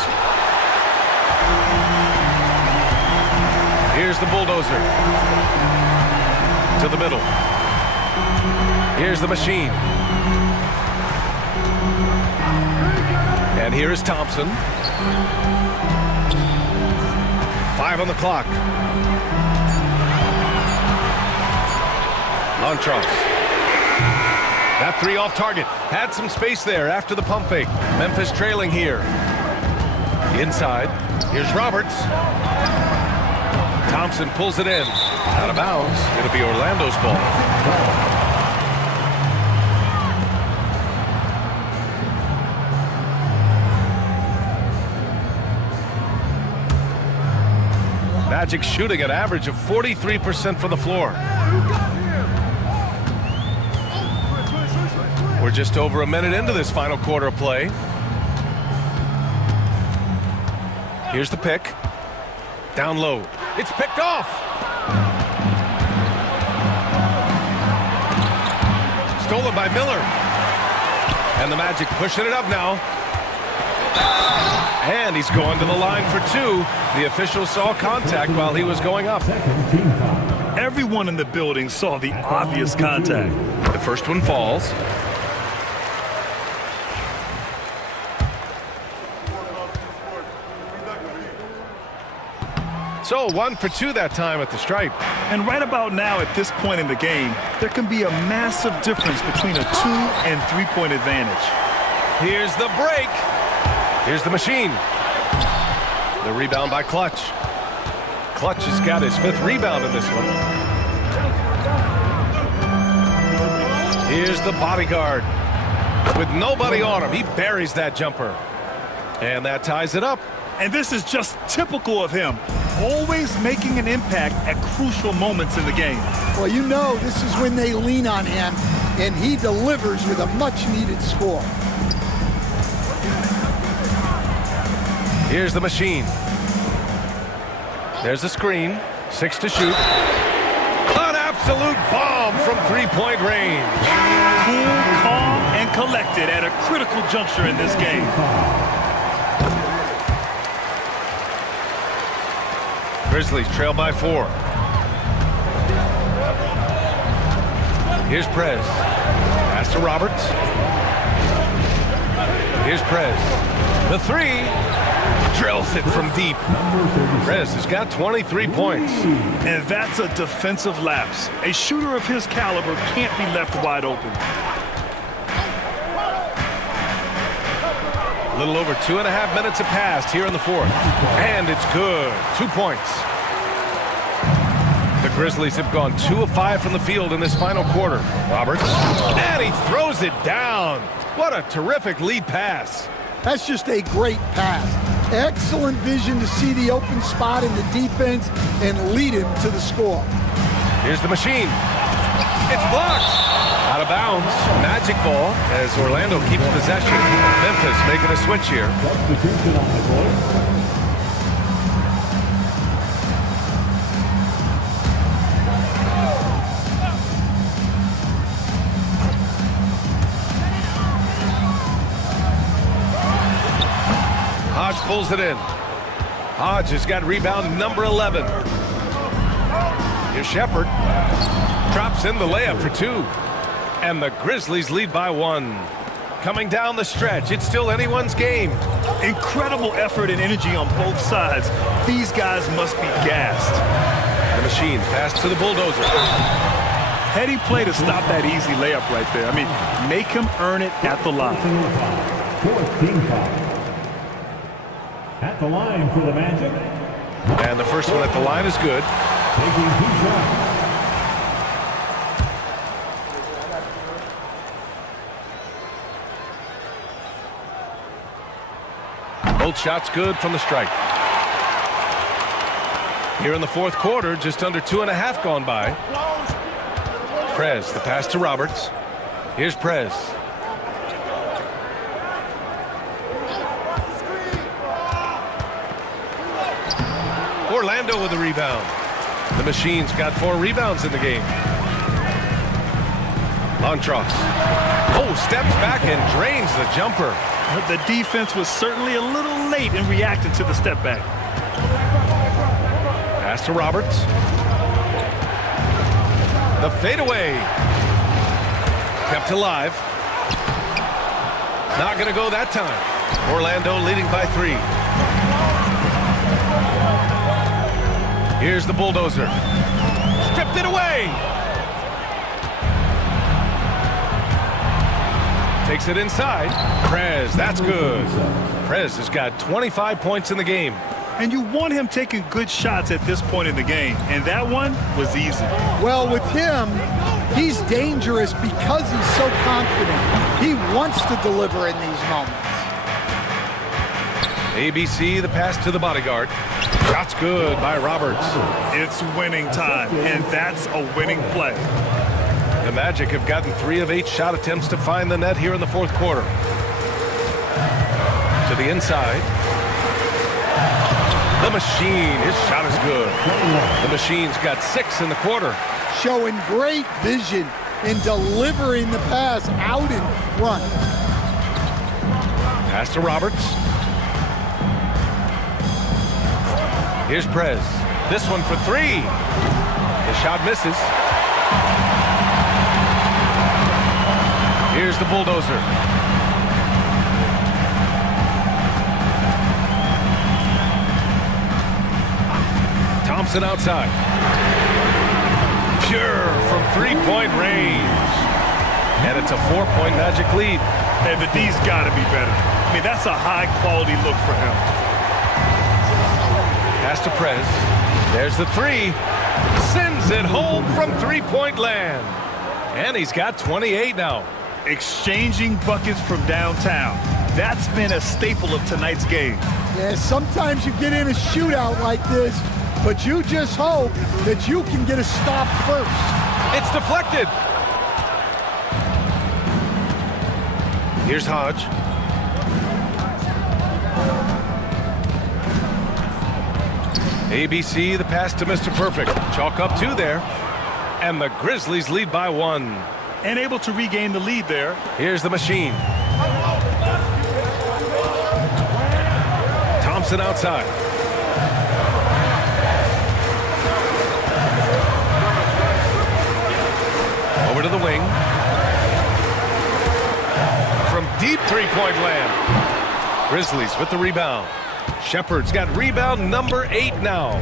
Here's the bulldozer. To the middle. Here's the machine. And here is Thompson. 5 on the clock. Montross. That 3 off target. Had some space there after the pump fake. Memphis trailing here. Inside. Here's Roberts. Thompson pulls it in. Out of bounds. It'll be Orlando's ball. Magic shooting an average of 43% from the floor. We're just over a minute into this final quarter of play. Here's the pick. Down low. It's picked off. Stolen by Miller. And the Magic pushing it up now. And he's going to the line for 2. The official saw contact while he was going up. Everyone in the building saw the obvious contact. The first one falls. So 1 for 2 that time at the stripe. And right about now at this point in the game, there can be a massive difference between a 2- and 3-point advantage. Here's the break. Here's the machine. The rebound by Clutch. Clutch has got his 5th rebound in this one. Here's the bodyguard. With nobody on him, he buries that jumper. And that ties it up. And this is just typical of him. Always making an impact at crucial moments in the game. Well, you know this is when they lean on him, and he delivers with a much-needed score. Here's the machine. There's the screen. 6 to shoot. An absolute bomb from 3-point range. Cool, calm, and collected at a critical juncture in this game. Grizzlies trail by 4. Here's Prez. Pass to Roberts. Here's Prez. The 3. Drills it from deep. Prez has got 23 points. And that's a defensive lapse. A shooter of his caliber can't be left wide open. A little over 2.5 minutes have passed here in the 4th. And it's good. 2 points. The Grizzlies have gone 2 of 5 from the field in this final quarter. Roberts. And he throws it down. What a terrific lead pass. That's just a great pass. Excellent vision to see the open spot in the defense and lead him to the score. Here's the machine. It's blocked. Out of bounds. Magic ball as Orlando keeps possession. Memphis making a switch here. Hodge pulls it in. Hodge has got rebound number 11. Here's Shepard. Drops in the layup for 2. And the Grizzlies lead by 1. Coming down the stretch, it's still anyone's game. Incredible effort and energy on both sides. These guys must be gassed. The machine pass to the bulldozer. Heady play to stop that easy layup right there. I mean, make him earn it at the line. 14 foul. At the line for the Magic. And the first one at the line is good. Taking 2 shots. Both shots good from the stripe. Here in the 4th quarter, just under 2.5 gone by. Prez, the pass to Roberts. Here's Prez. Orlando with the rebound. The Machine's got 4 rebounds in the game. Montross. Oh, steps back and drains the jumper. The defense was certainly a little late in reacting to the step back. Pass to Roberts. The fadeaway. Kept alive. Not going to go that time. Orlando leading by 3. Here's the bulldozer. Stripped it away. Takes it inside. Prez, that's good. Prez has got 25 points in the game. And you want him taking good shots at this point in the game. And that one was easy. Well, with him, he's dangerous because he's so confident. He wants to deliver in these moments. ABC, the pass to the bodyguard. Shot's good by Roberts. It's winning time, and that's a winning play. The Magic have gotten 3 of 8 shot attempts to find the net here in the fourth quarter. To the inside. The Machine, his shot is good. The Machine's got 6 in the quarter. Showing great vision in delivering the pass out in front. Pass to Roberts. Here's Prez. This one for 3. The shot misses. Here's the bulldozer. Thompson outside. Pure from 3-point range. And it's a 4-point Magic lead. Hey, but D's got to be better. I mean, that's a high-quality look for him. Pass to Prez. There's the 3. Sends it home from 3-point land. And he's got 28 now. Exchanging buckets from downtown. That's been a staple of tonight's game. Yeah, sometimes you get in a shootout like this, but you just hope that you can get a stop first. It's deflected. Here's Hodge. ABC, the pass to Mr. Perfect. Chalk up 2 there. And the Grizzlies lead by 1. And able to regain the lead there. Here's the Machine. Thompson outside. Over to the wing. From deep 3-point land. Grizzlies with the rebound. Shepard's got rebound number 8 now.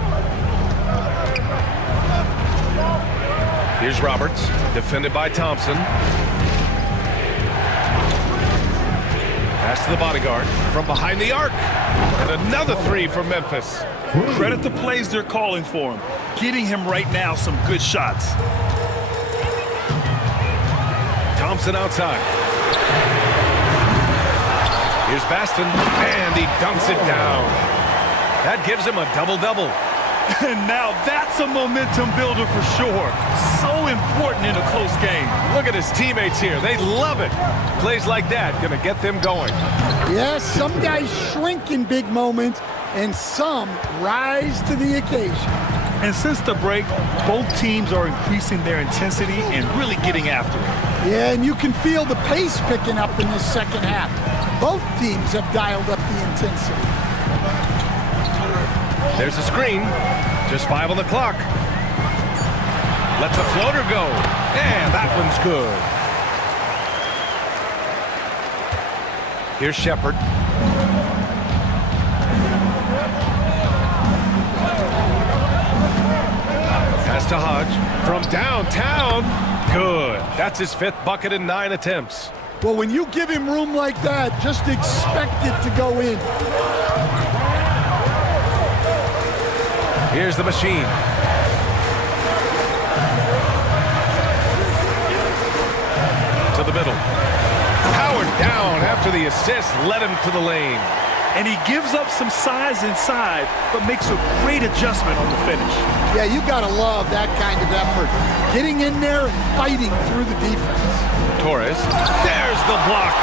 Here's Roberts, defended by Thompson. Pass to the bodyguard from behind the arc. And another 3 for Memphis. Credit the plays they're calling for him. Getting him right now some good shots. Thompson outside. Here's Baston, and he dunks it down. That gives him a double-double. And now that's a momentum builder for sure. So important in a close game. Look at his teammates here. They love it. Plays like that gonna get them going. Yes, some guys shrink in big moments, and some rise to the occasion. And since the break, both teams are increasing their intensity and really getting after it. Yeah, and you can feel the pace picking up in this second half. Both teams have dialed up the intensity. There's a screen. Just 5 on the clock. Lets a floater go. And that one's good. Here's Shepard. Pass to Hodge. From downtown. Good. That's his 5th bucket in 9 attempts. Well, when you give him room like that, just expect it to go in. Here's the Machine. To the middle. Powered down after the assist led him to the lane. And he gives up some size inside, but makes a great adjustment on the finish. Yeah, you gotta love that kind of effort. Getting in there and fighting through the defense. Torres. There's the block.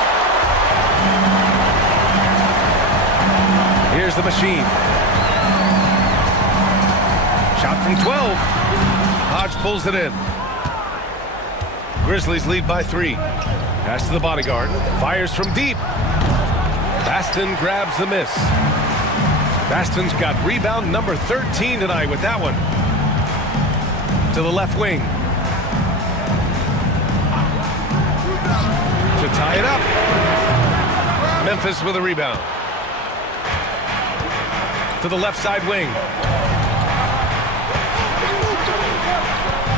Here's the Machine. Shot from 12. Hodge pulls it in. Grizzlies lead by 3. Pass to the bodyguard. Fires from deep. Baston grabs the miss. Baston's got rebound number 13 tonight with that one. To the left wing. To tie it up. Memphis with a rebound. To the left side wing.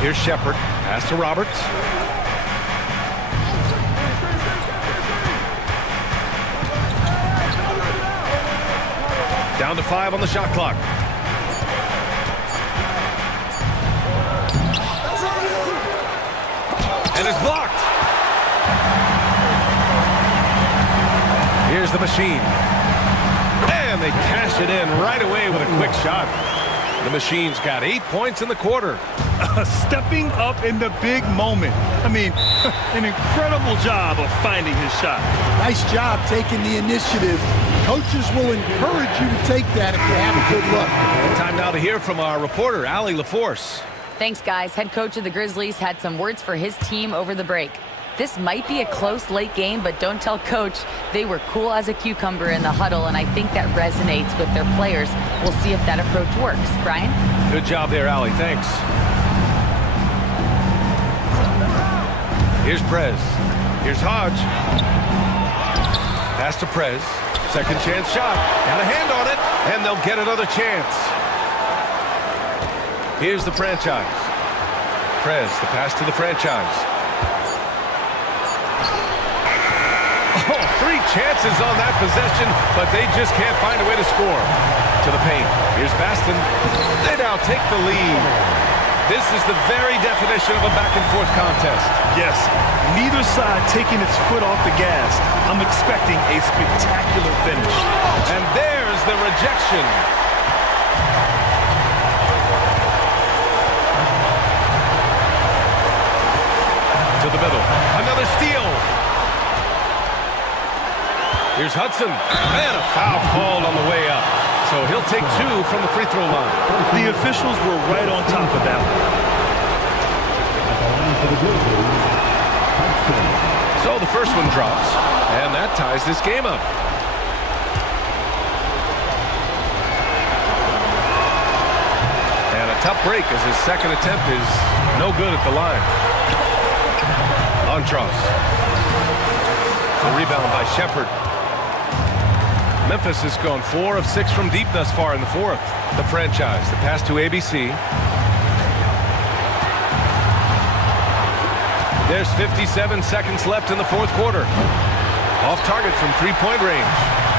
Here's Shepard. Pass to Roberts. Down to 5 on the shot clock. And it's blocked. Here's the machine. And they cash it in right away with a quick shot. The machine's got 8 points in the quarter. Stepping up in the big moment. I mean, an incredible job of finding his shot. Nice job taking the initiative. Coaches will encourage you to take that if you have a good look. Time now to hear from our reporter, Allie LaForce. Thanks, guys. Head coach of the Grizzlies had some words for his team over the break. This might be a close late game, but don't tell coach. They were cool as a cucumber in the huddle, and I think that resonates with their players. We'll see if that approach works. Brian? Good job there, Allie. Thanks. Here's Prez. Here's Hodge. Pass to Prez. Second chance shot. Got a hand on it, and they'll get another chance. Here's the franchise. Prez, the pass to the franchise. Oh, 3 chances on that possession, but they just can't find a way to score. To the paint. Here's Baston. They now take the lead. This is the very definition of a back-and-forth contest. Yes, neither side taking its foot off the gas. I'm expecting a spectacular finish. And there's the rejection. To the middle. Another steal. Here's Hudson. And a foul called on the way up. So he'll take 2 from the free throw line. The officials were right on top of that one. At the line for the Grizzlies, Hudson. So the first one drops, and that ties this game up. And a tough break as his second attempt is no good at the line. Montross. The rebound by Shepard. Memphis has gone 4 of 6 from deep thus far in the fourth. The franchise, the pass to ABC. There's 57 seconds left in the fourth quarter. Off target from 3-point range.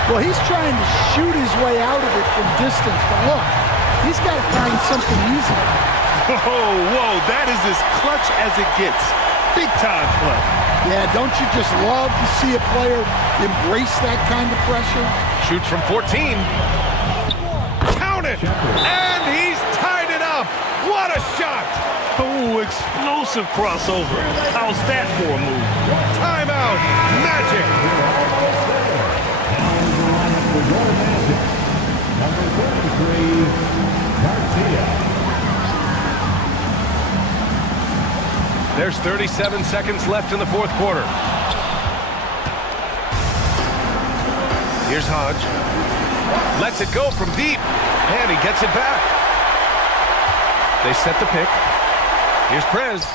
Well, he's trying to shoot his way out of it from distance, but look, he's got to find something easy. Whoa, that is as clutch as it gets. Big time play. Yeah, don't you just love to see a player embrace that kind of pressure? Shoots from 14. Count it! And he's tied it up! What a shot! Oh, explosive crossover. How's that for a move? Timeout! Magic! Number 33, Garcia. There's 37 seconds left in the fourth quarter. Here's Hodge. Lets it go from deep. And he gets it back. They set the pick. Here's Prez.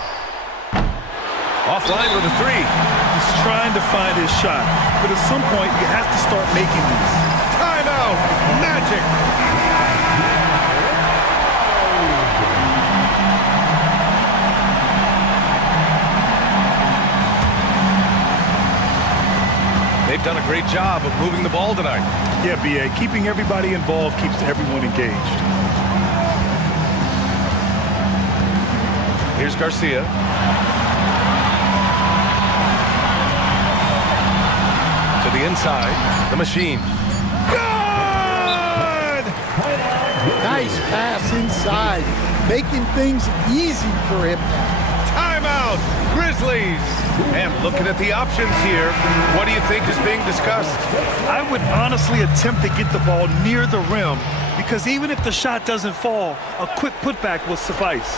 Offline with a 3. He's trying to find his shot. But at some point, you have to start making these. Timeout! Magic! They've done a great job of moving the ball tonight. Yeah, B.A., keeping everybody involved keeps everyone engaged. Here's Garcia. To the inside, the machine. Good! Nice pass inside, making things easy for him now. Timeout, Grizzlies. And looking at the options here, what do you think is being discussed? I would honestly attempt to get the ball near the rim because even if the shot doesn't fall, a quick putback will suffice.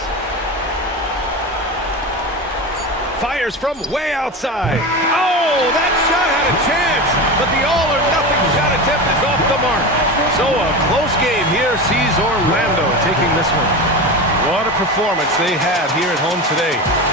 fires from way outside. Oh, that shot had a chance, but the all-or-nothing shot attempt is off the mark. So a close game here sees Orlando taking this one. What a performance they had here at home today.